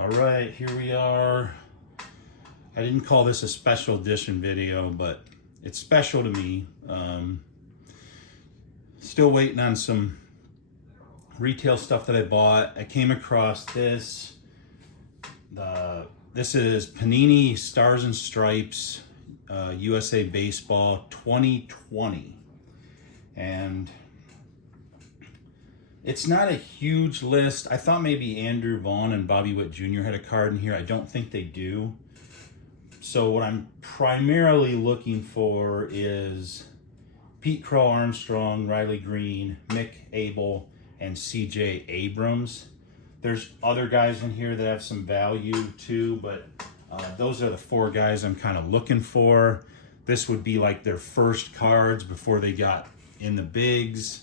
All right, here we are. I didn't call this a special edition video, but it's special to me. Still waiting on some retail stuff that I bought. I came across this. This is Panini Stars and Stripes USA Baseball 2020. And it's not a huge list. I thought maybe Andrew Vaughn and Bobby Witt Jr. had a card in here. I don't think they do. So what I'm primarily looking for is Pete Crow Armstrong, Riley Green, Mick Abel, and CJ Abrams. There's other guys in here that have some value too, but those are the four guys I'm kind of looking for. This would be like their first cards before they got in the bigs.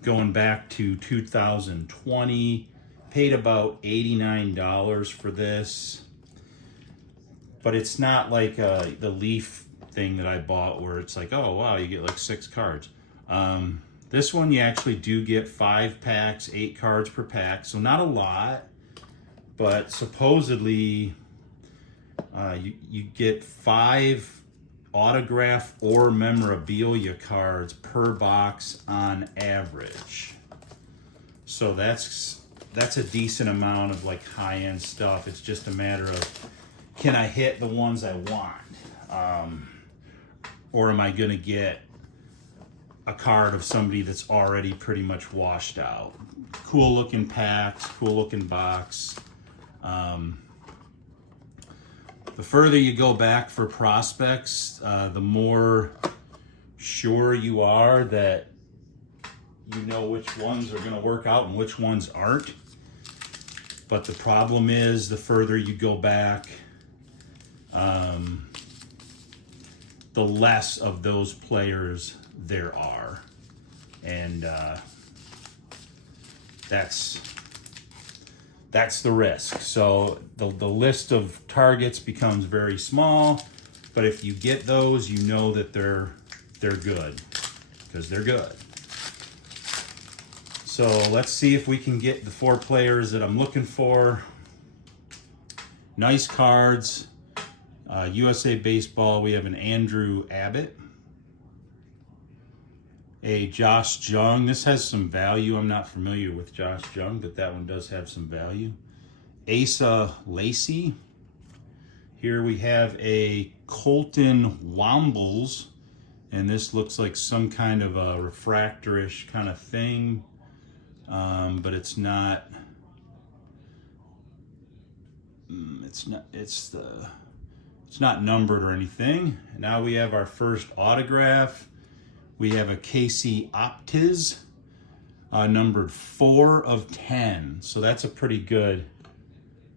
Going back to 2020, paid about $89 for this. But it's not like the Leaf thing that I bought where it's like, oh wow, you get like 6 cards. This one you actually do get 5 packs, 8 cards per pack, so not a lot, but supposedly you get 5 autograph or memorabilia cards per box on average. So that's a decent amount of like high-end stuff. It's just a matter of, can I hit the ones I want? Or am I gonna get a card of somebody that's already pretty much washed out? Cool looking packs, cool looking box. The further you go back for prospects, the more sure you are that you know which ones are gonna work out and which ones aren't. But the problem is, the further you go back, the less of those players there are. And that's the risk. So the list of targets becomes very small, but if you get those, you know that they're good, because they're good. So let's see if we can get the 4 players that I'm looking for. Nice cards. USA Baseball, we have an Andrew Abbott, a Josh Jung. This has some value. I'm not familiar with Josh Jung, but that one does have some value. Asa Lacey. Here we have a Colton Wombles, and this looks like some kind of a refractorish kind of thing, but it's not. It's not numbered or anything. Now we have our first autograph. We have a Casey Optiz, numbered 4 of 10. So that's a pretty good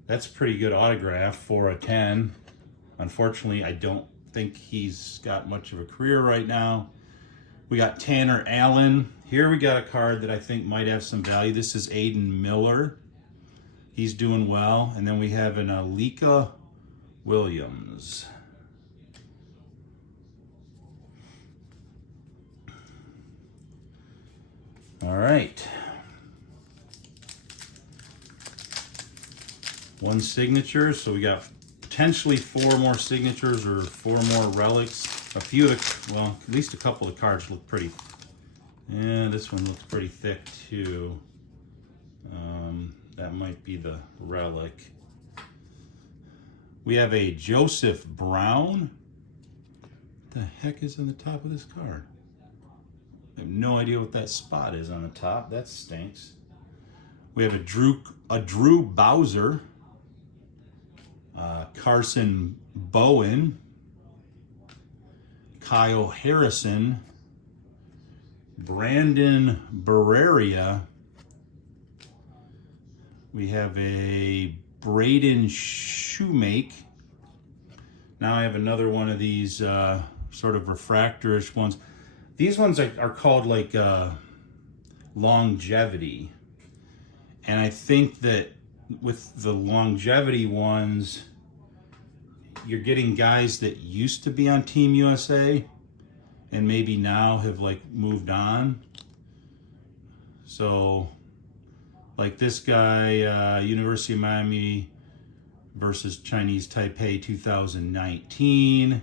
autograph, 4 of 10. Unfortunately, I don't think he's got much of a career right now. We got Tanner Allen. Here we got a card that I think might have some value. This is Aiden Miller. He's doing well. And then we have an Alika Williams. All right. 1 signature, so we got potentially 4 more signatures or 4 more relics. A few of the, well, at least a couple of the cards look pretty, yeah, this one looks pretty thick too. That might be the relic. We have a Joseph Brown. What the heck is on the top of this card? I have no idea what that spot is on the top. That stinks. We have a Drew Bowser, Carson Bowen, Kyle Harrison, Brandon Barreria. We have a Braden Shoemake. Now I have another one of these sort of refractorish ones. These ones are called like longevity. And I think that with the longevity ones, you're getting guys that used to be on Team USA and maybe now have like moved on. So Like this guy, University of Miami versus Chinese Taipei 2019.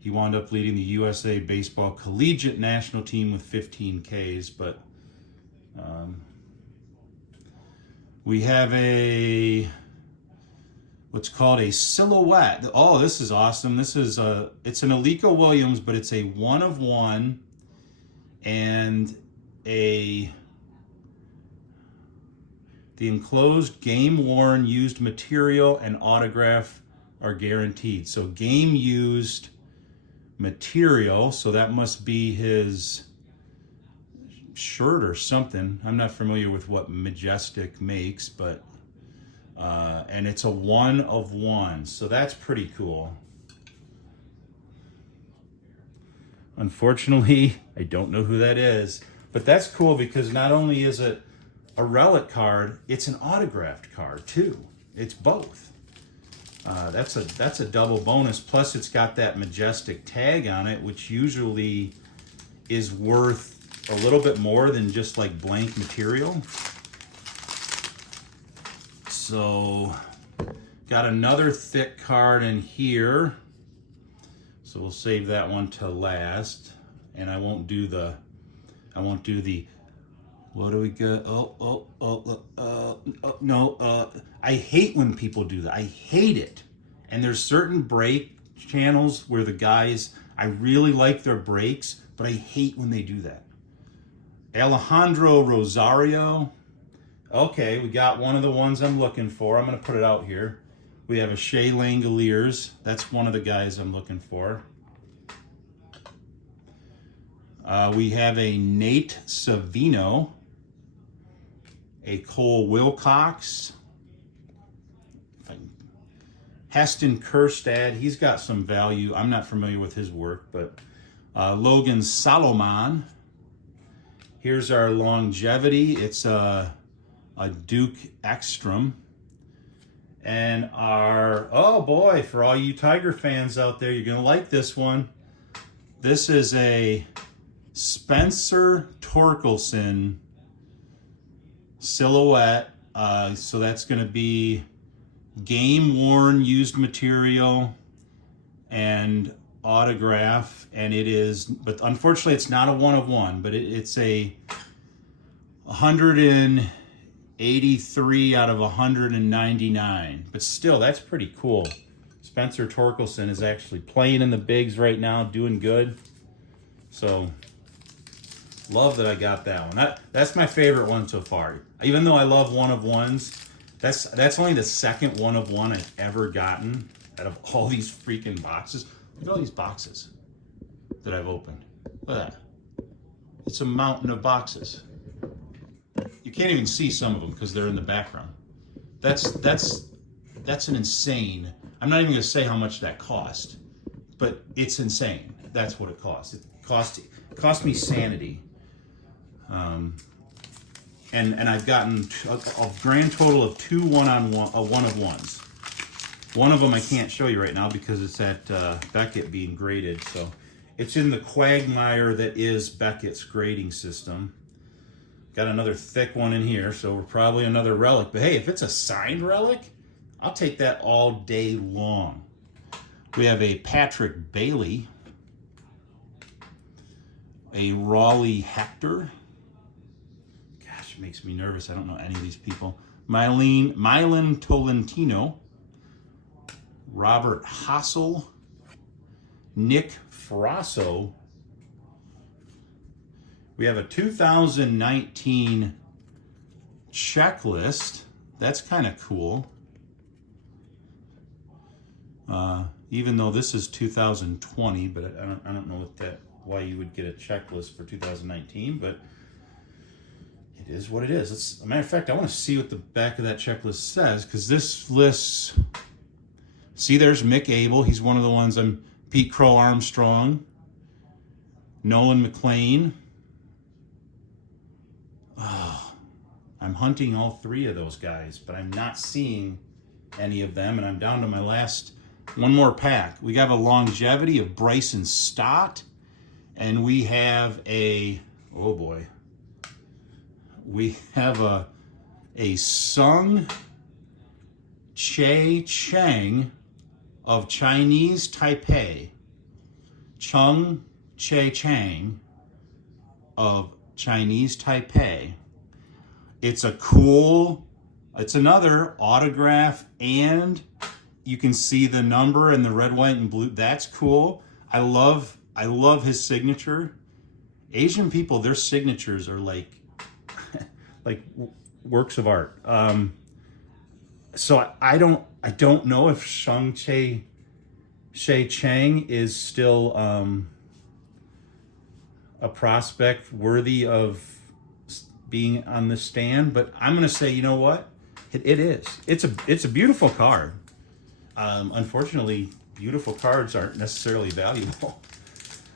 He wound up leading the USA Baseball Collegiate National Team with 15 Ks, but we have what's called a silhouette. Oh, this is awesome. This is it's an Alico Williams, but it's a 1/1 and the enclosed game-worn used material and autograph are guaranteed. So game-used material, so that must be his shirt or something. I'm not familiar with what Majestic makes, but and it's a 1/1, so that's pretty cool. Unfortunately, I don't know who that is, but that's cool because not only is it a relic card, it's an autographed card too. It's both. That's a double bonus. Plus, it's got that Majestic tag on it, which usually is worth a little bit more than just like blank material. So, got another thick card in here. So we'll save that one to last, and I won't do the. What do we got? No. I hate when people do that. I hate it. And there's certain break channels where the guys, I really like their breaks, but I hate when they do that. Alejandro Rosario. Okay, we got one of the ones I'm looking for. I'm going to put it out here. We have a Shea Langoliers. That's one of the guys I'm looking for. We have a Nate Savino, a Cole Wilcox, Heston Kjerstad. He's got some value. I'm not familiar with his work, but Logan Solomon. Here's our longevity. It's a Duke Ekstrom. And our, oh boy, for all you Tiger fans out there, you're going to like this one. This is a Spencer Torkelson silhouette. So that's going to be game-worn used material and autograph. And it is, but unfortunately it's not a 1/1, but it's a 183 out of 199. But still, that's pretty cool. Spencer Torkelson is actually playing in the bigs right now, doing good. So, love that I got that one. That's my favorite one so far. Even though I love 1/1s, that's only the second 1/1 I've ever gotten out of all these freaking boxes. Look at all these boxes that I've opened. Look at that. It's a mountain of boxes. You can't even see some of them because they're in the background. That's an insane. I'm not even going to say how much that cost, but it's insane. That's what it cost. It cost me sanity. And I've gotten a grand total of two 1/1s. One of them I can't show you right now because it's at Beckett being graded. So it's in the quagmire that is Beckett's grading system. Got another thick one in here, so we're probably another relic. But hey, if it's a signed relic, I'll take that all day long. We have a Patrick Bailey, a Raleigh Hector. Gosh, it makes me nervous. I don't know any of these people. Milan Tolentino, Robert Hassel, Nick Frasso. We have a 2019 checklist. That's kind of cool. Even though this is 2020, but I don't know why you would get a checklist for 2019, but it is what it is. As a matter of fact, I want to see what the back of that checklist says, because this lists, see, there's Mick Abel. He's one of the ones. I'm Pete Crow Armstrong, Nolan McLean. Oh, I'm hunting all three of those guys, but I'm not seeing any of them, and I'm down to my last one more pack. We have a longevity of Bryson Stott, and we have a, oh boy, we have a a Sung Che Cheng of Chinese Taipei. Chung Che Cheng of Chinese Taipei. It's another autograph, and you can see the number and the red, white, and blue. That's cool. I love his signature. Asian people, their signatures are like works of art. So I don't know if Shang Che Cheng is still a prospect worthy of being on the stand, but I'm gonna say, you know what? It is. It's a beautiful card. Unfortunately, beautiful cards aren't necessarily valuable.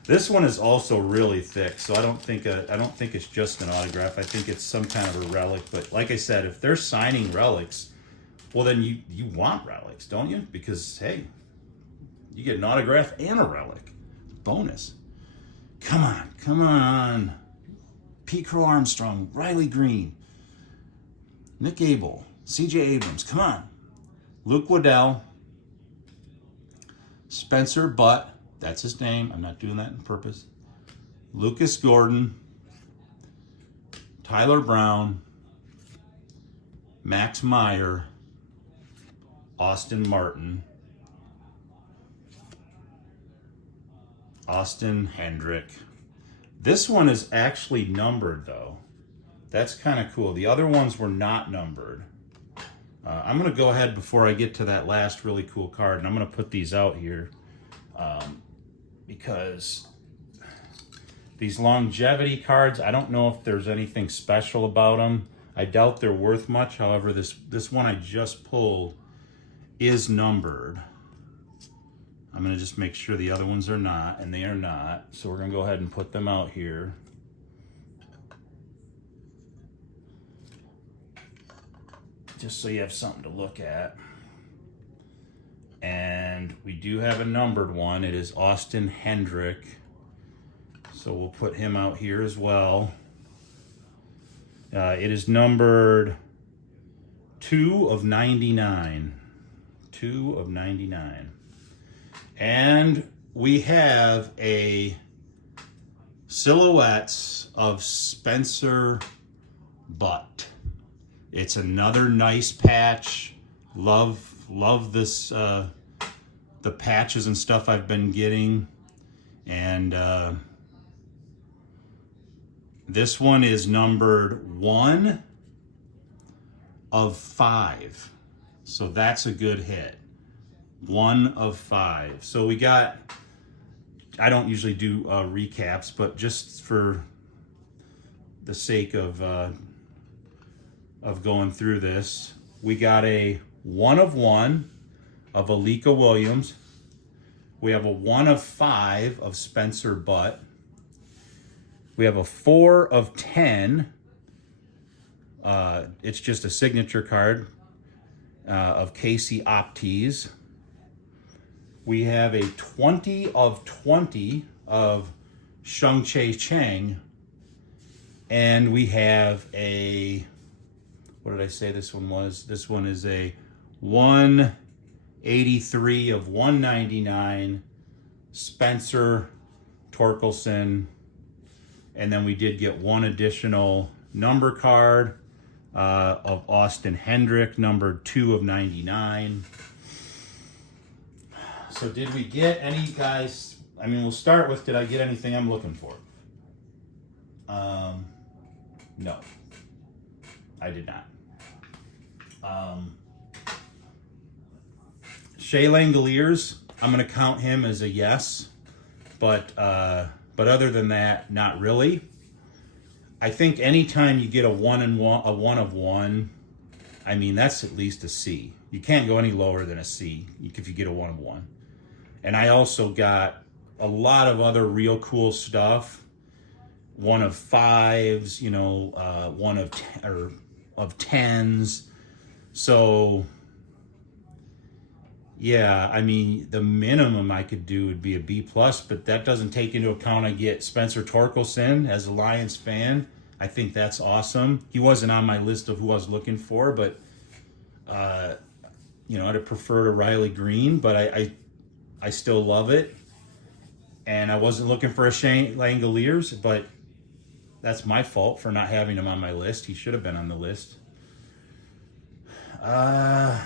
This one is also really thick, so I don't think it's just an autograph. I think it's some kind of a relic. But like I said, if they're signing relics, well then you want relics, don't you? Because hey, you get an autograph and a relic. Bonus. Come on. Pete Crow Armstrong, Riley Green, Nick Abel, C.J. Abrams, come on. Luke Waddell, Spencer Butt, that's his name, I'm not doing that on purpose. Lucas Gordon, Tyler Brown, Max Meyer, Austin Martin, Austin Hendrick. This one is actually numbered though. That's kind of cool. The other ones were not numbered. I'm going to go ahead before I get to that last really cool card, and I'm going to put these out here because these longevity cards, I don't know if there's anything special about them. I doubt they're worth much. However, this one I just pulled is numbered. I'm going to just make sure the other ones are not, and they are not. So we're going to go ahead and put them out here. Just so you have something to look at. And we do have a numbered one. It is Austin Hendrick. So we'll put him out here as well. It is numbered 2 of 99. 2 of 99. And we have a silhouettes of Spencer Butt. It's another nice patch. Love this, the patches and stuff I've been getting. And this one is numbered 1 of 5. So that's a good hit. 1 of 5. So we got, I don't usually do recaps, but just for the sake of going through this, we got a 1 of 1 of Alika Williams. We have a 1 of 5 of Spencer Butt. We have a 4 of 10. It's just a signature card of Casey Optes. We have a 20 of 20 of Shang Che Cheng. And we have a, what did I say this one was? This one is a 183 of 199 Spencer Torkelson. And then we did get one additional number card of Austin Hendrick, numbered 2 of 99. So did we get any guys? I mean, we'll start with, did I get anything I'm looking for? No, I did not. Shea Langoliers, I'm going to count him as a yes, but other than that, not really. I think anytime you get a 1 of 1, I mean, that's at least a C. You can't go any lower than a C if you get a 1 of 1. And I also got a lot of other real cool stuff. 1 of 5s, you know, 1 of 10s. So yeah, I mean, the minimum I could do would be a B+, but that doesn't take into account I get Spencer Torkelson as a Lions fan. I think that's awesome. He wasn't on my list of who I was looking for, but you know, I'd have preferred a Riley Green, but I still love it. And I wasn't looking for a Shane Langoliers, but that's my fault for not having him on my list. He should have been on the list. Man.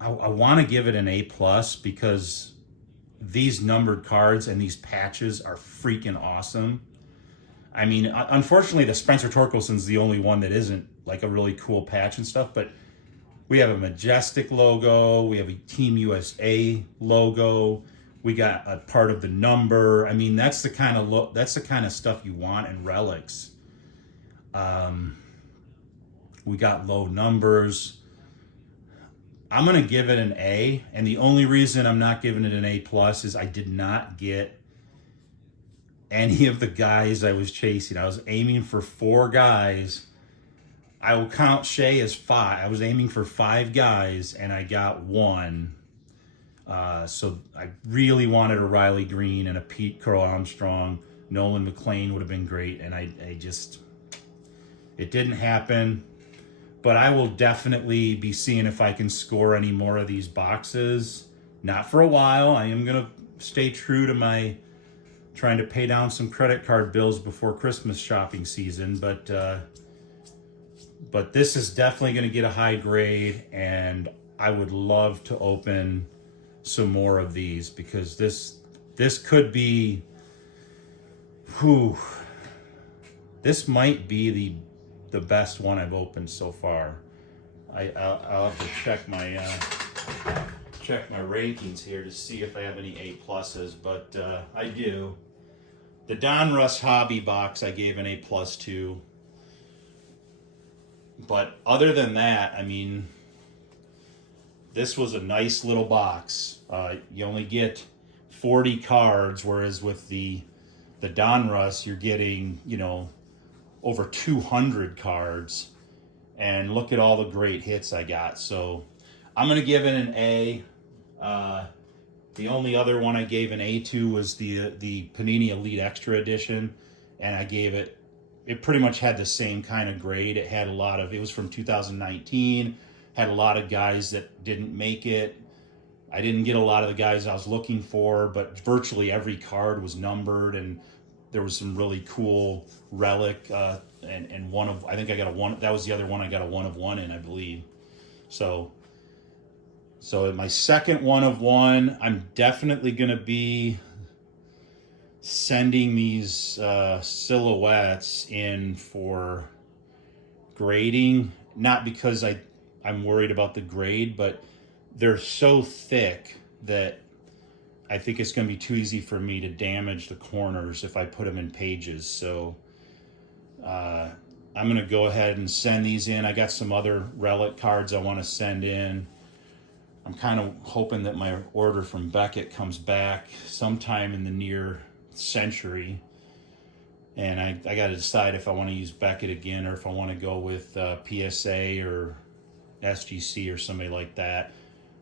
I want to give it an A+ because these numbered cards and these patches are freaking awesome. I mean, unfortunately, the Spencer Torkelson's the only one that isn't like a really cool patch and stuff, but we have a Majestic logo, we have a Team USA logo, we got a part of the number. I mean, that's the kind of stuff you want in relics. We got low numbers. I'm gonna give it an A, and the only reason I'm not giving it an A+ is I did not get any of the guys I was chasing. I was aiming for 4 guys. I will count Shea as 5. I was aiming for 5 guys, and I got 1. So I really wanted a Riley Green and a Pete Carl Armstrong. Nolan McLean would have been great, and it didn't happen. But I will definitely be seeing if I can score any more of these boxes. Not for a while. I am going to stay true to my trying to pay down some credit card bills before Christmas shopping season. But this is definitely going to get a high grade, and I would love to open some more of these because this could be, this might be the best one I've opened so far. I'll have to check my rankings here to see if I have any A+s, but I do. The Donruss Hobby box I gave an A+ to. But other than that, I mean, this was a nice little box. You only get 40 cards, whereas with the Donruss, you're getting, you know, over 200 cards. And look at all the great hits I got. So I'm going to give it an A. The only other one I gave an A to was the Panini Elite Extra Edition. And I gave it pretty much had the same kind of grade. It was from 2019, had a lot of guys that didn't make it. I didn't get a lot of the guys I was looking for, but virtually every card was numbered, and there was some really cool relic, and one of, I think I got a one, that was the other one I got a 1 of 1 in, I believe. So my second 1 of 1, I'm definitely going to be sending these silhouettes in for grading, not because I'm worried about the grade, but they're so thick that I think it's going to be too easy for me to damage the corners if I put them in pages. So I'm going to go ahead and send these in. I got some other relic cards I want to send in. I'm kind of hoping that my order from Beckett comes back sometime in the near century. And I got to decide if I want to use Beckett again or if I want to go with PSA or SGC or somebody like that.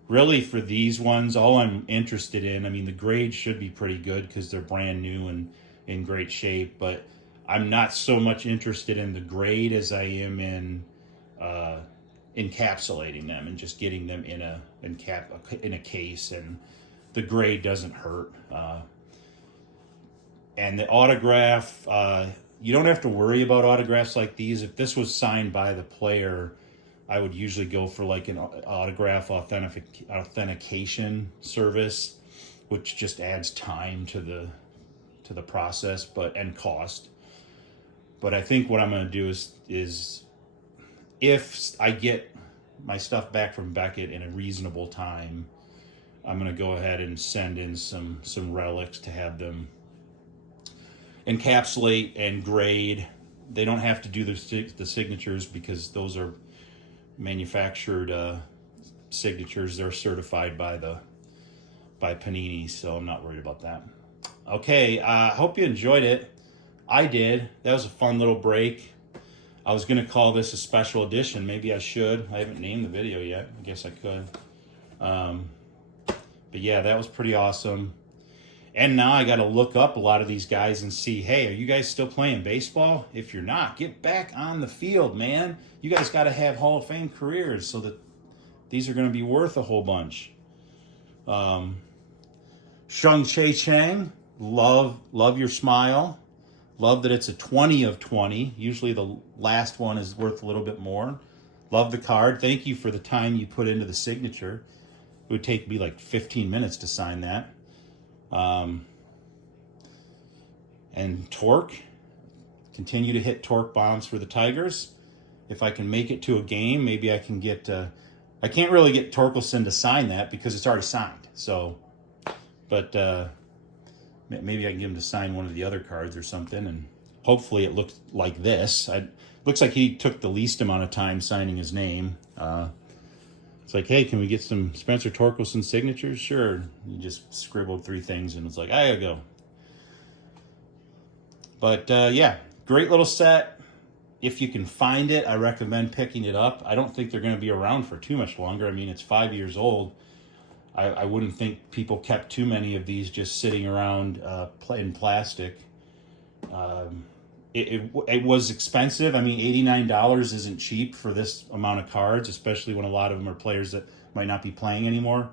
Really, for these ones, all I'm interested in, I mean, the grades should be pretty good because they're brand new and in great shape, but I'm not so much interested in the grade as I am in encapsulating them and just getting them in a case, and the grade doesn't hurt. And the autograph, you don't have to worry about autographs like these. If this was signed by the player, I would usually go for like an autograph authentication service, which just adds time to the process, and cost. But I think what I'm going to do is if I get my stuff back from Beckett in a reasonable time, I'm going to go ahead and send in some relics to have them encapsulate and grade. They don't have to do the signatures because those are manufactured signatures. They're certified by Panini, so I'm not worried about that. Okay, I hope you enjoyed it. I did. That was a fun little break. I was going to call this a special edition. Maybe I should. I haven't named the video yet. I guess I could. But yeah, that was pretty awesome. And now I got to look up a lot of these guys and see, hey, are you guys still playing baseball? If you're not, get back on the field, man. You guys got to have Hall of Fame careers so that these are going to be worth a whole bunch. Shung Che Chang, love your smile. Love that it's a 20 of 20. Usually the last one is worth a little bit more. Love the card. Thank you for the time you put into the signature. It would take me like 15 minutes to sign that. And Torque, continue to hit Torque bombs for the Tigers. If I can make it to a game, maybe I can get, I can't really get Torkelson to sign that because it's already signed. So, but maybe I can get him to sign one of the other cards or something, and hopefully it looks like this. Looks like he took the least amount of time signing his name. It's like, hey, can we get some Spencer Torkelson signatures? Sure. He just scribbled 3 things and was like, I gotta go. But yeah, great little set. If you can find it, I recommend picking it up. I don't think they're going to be around for too much longer. I mean, it's 5 years old. I wouldn't think people kept too many of these just sitting around in plastic. It was expensive. I mean, $89 isn't cheap for this amount of cards, especially when a lot of them are players that might not be playing anymore.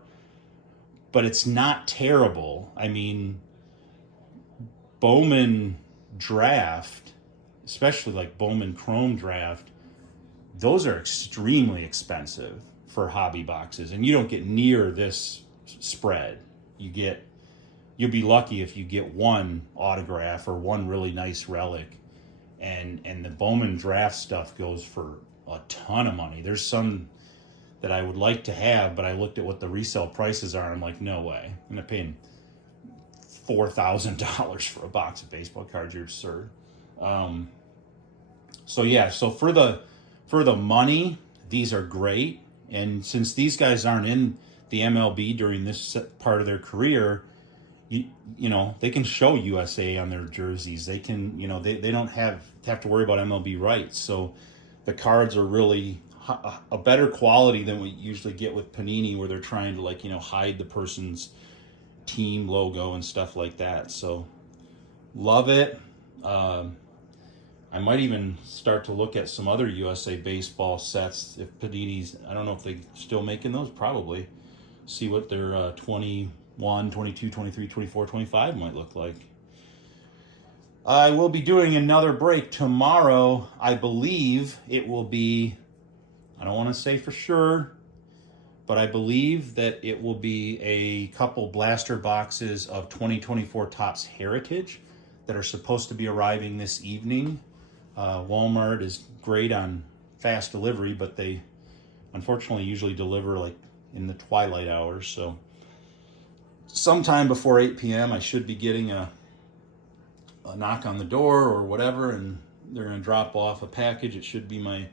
But it's not terrible. I mean, Bowman Draft, especially like Bowman Chrome Draft, those are extremely expensive for hobby boxes, and you don't get near this spread. You'll be lucky if you get one autograph or one really nice relic, and the Bowman Draft stuff goes for a ton of money. There's some that I would like to have, but I looked at what the resale prices are, and I'm like, no way. I'm not paying $4,000 for a box of baseball cards. You're absurd. So yeah, so for the money, these are great. And since these guys aren't in the MLB during this part of their career, you know, they can show USA on their jerseys. They can, you know, they don't have to worry about MLB rights. So the cards are really a better quality than we usually get with Panini, where they're trying to, like, you know, hide the person's team logo and stuff like that. So love it. I might even start to look at some other USA baseball sets if Panini's, I don't know if they're still making those, probably. See what their 21, 22, 23, 24, 25 might look like. I will be doing another break tomorrow. I believe it will be, I don't want to say for sure, but I believe that it will be a couple blaster boxes of 2024 Topps Heritage that are supposed to be arriving this evening. Walmart is great on fast delivery, but they unfortunately usually deliver like in the twilight hours. So sometime before 8 p.m. I should be getting a knock on the door or whatever, and they're going to drop off a package. It should be my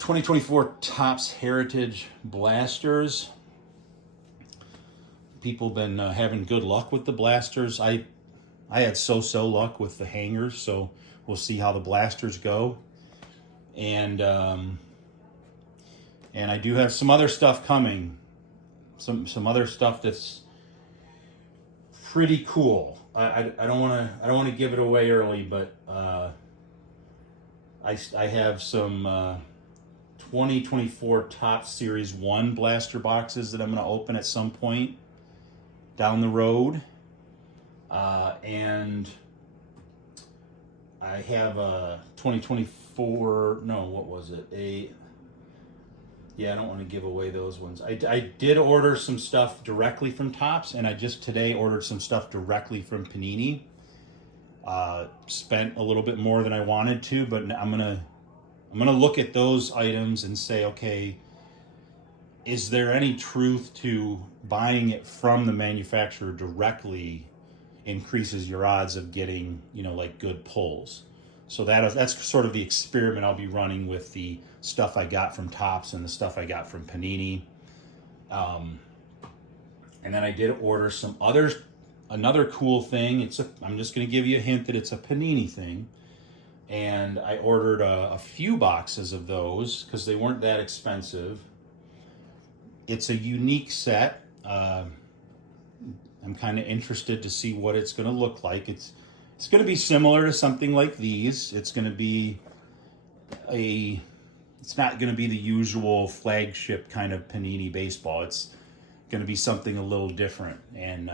2024 Topps Heritage blasters. People have been having good luck with the blasters. I had so-so luck with the hangers, so we'll see how the blasters go. And I do have some other stuff coming. Some other stuff that's pretty cool. I don't want to give it away early, but I have some 2024 Topps Series 1 blaster boxes that I'm going to open at some point down the road. And I have a 2024, no, what was it? Yeah, I don't want to give away those ones. I did order some stuff directly from Topps, and I just today ordered some stuff directly from Panini. Spent a little bit more than I wanted to, but I'm gonna look at those items and say, okay, is there any truth to buying it from the manufacturer directly increases your odds of getting, you know, like good pulls? So that's sort of the experiment I'll be running with the stuff I got from Topps and the stuff I got from Panini. And then I did order some others. Another cool thing, I'm just going to give you a hint that it's a Panini thing. And I ordered a few boxes of those because they weren't that expensive. It's a unique set. I'm kind of interested to see what it's going to look like. It's going to be similar to something like these. It's going to be it's not going to be the usual flagship kind of Panini baseball. It's going to be something a little different, and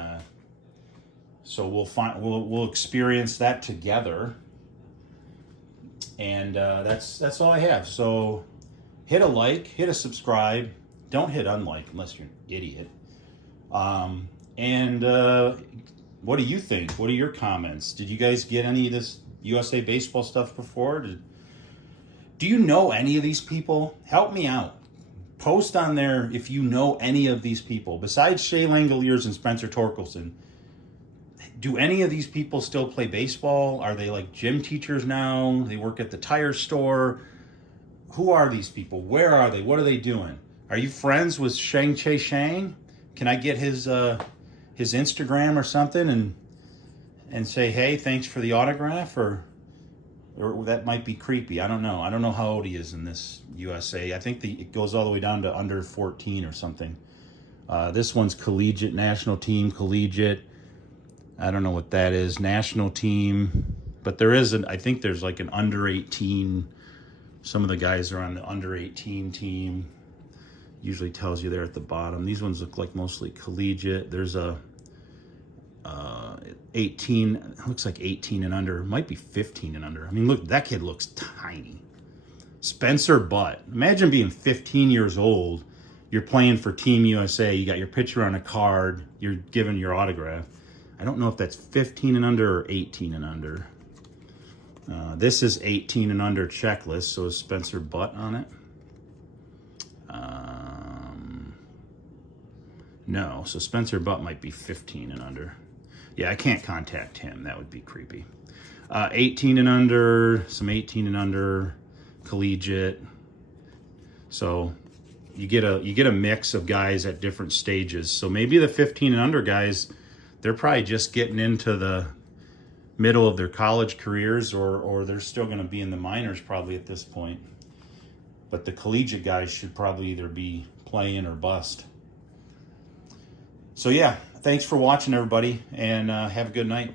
so we'll experience that together. And that's all I have. So hit a like, hit a subscribe. Don't hit unlike unless you're an idiot. And what do you think? What are your comments? Did you guys get any of this USA Baseball stuff before? Do you know any of these people? Help me out. Post on there if you know any of these people. Besides Shea Langoliers and Spencer Torkelson, do any of these people still play baseball? Are they like gym teachers now? They work at the tire store? Who are these people? Where are they? What are they doing? Are you friends with Shang-Chi Shang? Can I get his Instagram or something and say, hey, thanks for the autograph? Or that might be creepy. I don't know. I don't know how old he is in this USA. I think it goes all the way down to under 14 or something. This one's collegiate, national team, collegiate. I don't know what that is, national team. But there is I think there's like an under 18. Some of the guys are on the under 18 team. Usually tells you there at the bottom. These ones look like mostly collegiate. There's a 18, looks like 18 and under. It might be 15 and under. I mean, look, that kid looks tiny. Spencer Butt. Imagine being 15 years old. You're playing for Team USA. You got your picture on a card. You're given your autograph. I don't know if that's 15 and under or 18 and under. This is 18 and under checklist, so is Spencer Butt on it? No, so Spencer Butt might be 15 and under. Yeah, I can't contact him. That would be creepy. 18 and under, some 18 and under, collegiate. So you get a mix of guys at different stages. So maybe the 15 and under guys, they're probably just getting into the middle of their college careers, or they're still going to be in the minors probably at this point. But the collegiate guys should probably either be playing or bust. So yeah, thanks for watching, everybody, and have a good night.